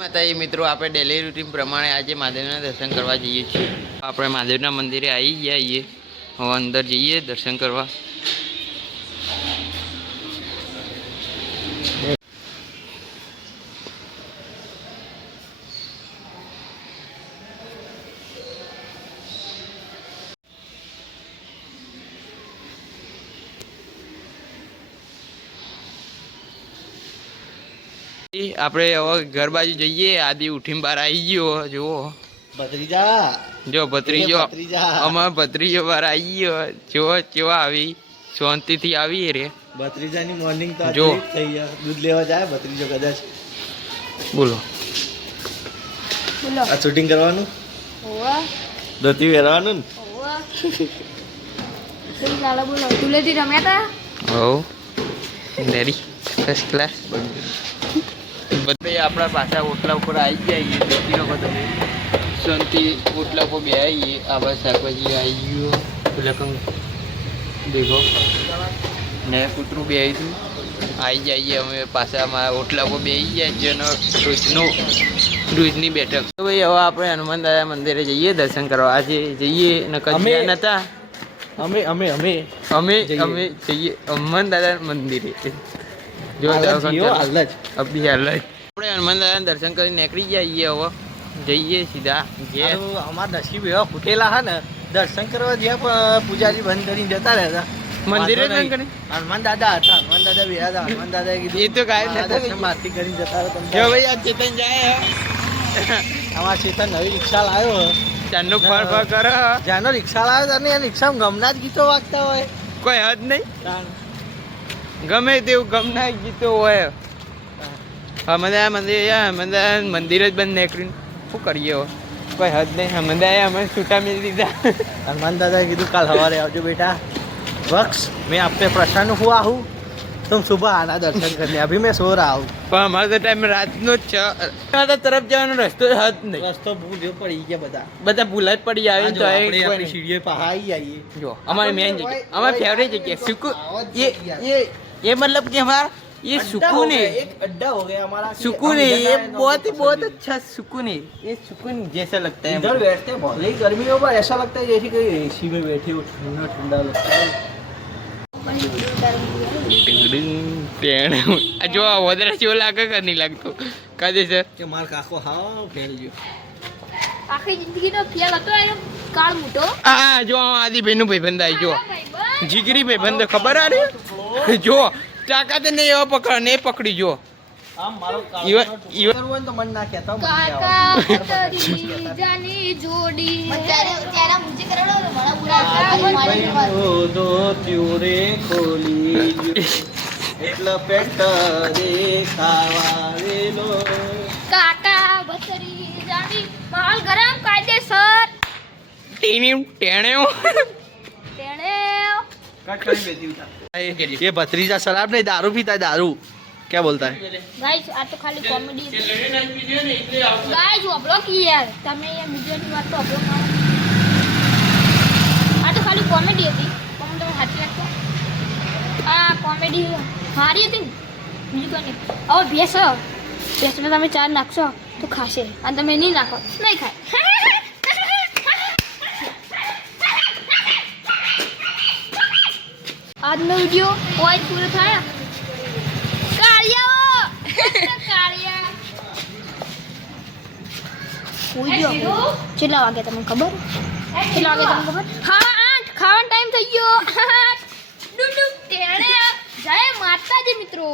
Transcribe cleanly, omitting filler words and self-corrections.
માતાજી મિત્રો, આપણે ડેલી રૂટીન પ્રમાણે આજે મહાદેવના દર્શન કરવા જઈએ છીએ. આપણે મહાદેવના મંદિરે આવી ગયા છીએ. હવે અંદર જઈએ દર્શન કરવા. આપણે હવે ઘર બાજુ જઈએ. આદિ ઉઠીને બહાર આવી ગયો. જુઓ ભત્રીજા, જો ભત્રીજો, અમારો ભત્રીજો બહાર આવી ગયો. જો કેવા આવી શાંતિથી આવી રે. ભત્રીજાની મોર્નિંગ તો જો થઈ ગયા. દૂધ લેવા જાય ભત્રીજો કદાચ. બોલો બોલો. આ શૂટિંગ કરવાનું, ઓવા ધોતી પહેરવાનું ને. ઓવા ચાલો બોલો. તુલેથી રમ્યા તા? હો રેડી ફર્સ્ટ ક્લાસ. બધા આપણા પાછા ઓટલા ઉપર આવી જઈએ. દેખી લો તમે શાંતિ ઓટલા ઉપર બે આવીએ. આવા શાકભાજી આવી ગયો. પેલા દેખો ને કૂતરું બે આવીશું આવી જઈએ. અમે પાછા અમારા ઓટલા ઉપર બે આવી જાય જેનો રોજની બેઠક. તો ભાઈ હવે આપણે હનુમાન દાદા મંદિરે જઈએ દર્શન કરવા. આજે જઈએ નકર નતા અમે જઈએ હનુમાન દાદા મંદિરે. જો આપણે હનુમાન દાદા દર્શન કરી નીકળી જઈએ. હવે જઈએ સીધા ઘેર. અમારા નસીબ એવા ફૂટેલા હા ને, દર્શન કરવા જ્યાં પૂજારી બંધ કરીને જતા રહેતા. મંદિરે હનુમાન દાદા હતા. હનુમાન દાદા બે હતા. હનુમાન દાદા કીધું એ તો કાંઈ દર્શન મારતી કરીને જતા રહો. જો ભાઈ આ ચેતન જાય અમારા ચેતન નવી રિક્ષા લાવ્યો. ચાંદનું ફર ફર કરે. જ્યાંનો રિક્ષા લાવ્યો તને એ રિક્ષામાં ગમના જ ગીતો વાગતા હોય. કોઈ હદ નહીં. ગમે તેવું ગમના ગીતો હોય. મંદિર જ બંધ નીકળ્યું. શું કરીએ હવે? કોઈ હદ નહીં. હમદાએ અમે છૂટા મેળવી દીધા. हनुमान दादा કીધું કાલ સવારે આવજો બેટા. वक्स मैं आप पे प्रसन्न हुआ हूँ. तुम सुबह आना दर्शन करने. अभी मैं सो रहा हूँ. પણ અમારે તો ટાઈમ રાતનો જ છે. તરફ જવાનો રસ્તો હદ નહીં. રસ્તો ભૂલ્યો પડી ગયા બધા. બધા ભૂલા જ પડી આવે તો આપણી સીડીએ પહાઈ આવીએ. જો અમારી મેન જગ્યા, અમારી ફેવરેટ જગ્યા સુકૂન. ये मतलब कि हमारा ये सुकून है. एक अड्डा हो गया हमारा. सुकून है ये. बहुत अच्छा सुकून है ये. सुकून जैसा लगता है. इधर बैठते हैं भले ही गर्मी हो पर ऐसा लगता है जैसे कोई एसी में बैठे हो. ठंडा ठंडा लगता है. જો વધારે જેવો લાગે કે નહીં લાગતો? કાજે સર કે માર કાકો હા ફેલ ગયો. આખી જિંદગીનો ફેલ હતો એનો કાળ મોટો. આ જો આદિભાઈ નું ભાઈબંધ આવી. જો જીગરી ભાઈબંધ ખબર આ રે. જો તાકાત નહીં એવો પકડ ને પકડી. જો આમ મારો કાકો ઈવન હોય તો મન ના કહેતા. કાકા પતરી જાની જોડી તેરા મુજે કરડો બડા બુરા દો ત્યુરે ખોલી એટલા પેટ દેખાવાવેલો. કાકા પતરી જાની માલ ગરમ કાયદેસર ટીની ટેણે તેણે ये भत्रीजा शराब नहीं दारू पीता है. दारू क्या बोलता है? ગાઈસ આ તો ખાલી કોમેડી. ગાઈસ वो ब्लॉक यार તમે યાર બીજોની વાત તો અપલોડ કરો. આ તો ખાલી કોમેડી હતી. કોણ તમે સાચી વાત કહો. આ કોમેડી હારી હતી ને બીજું કોઈ નહીં. હવે ભેંસમાં તમે ચાર નાખશો તો ખાશે અને તમે નહીં નાખો નહીં ખાય. આજનો વિડીયો હોય પૂરો થાય. કાળિયા કેટલા વાગે તમને ખબર? કેટલા વાગે તમને ખબર? હા 8. ખાવાનો ટાઈમ થઈ ગયો. જય માતાજી મિત્રો.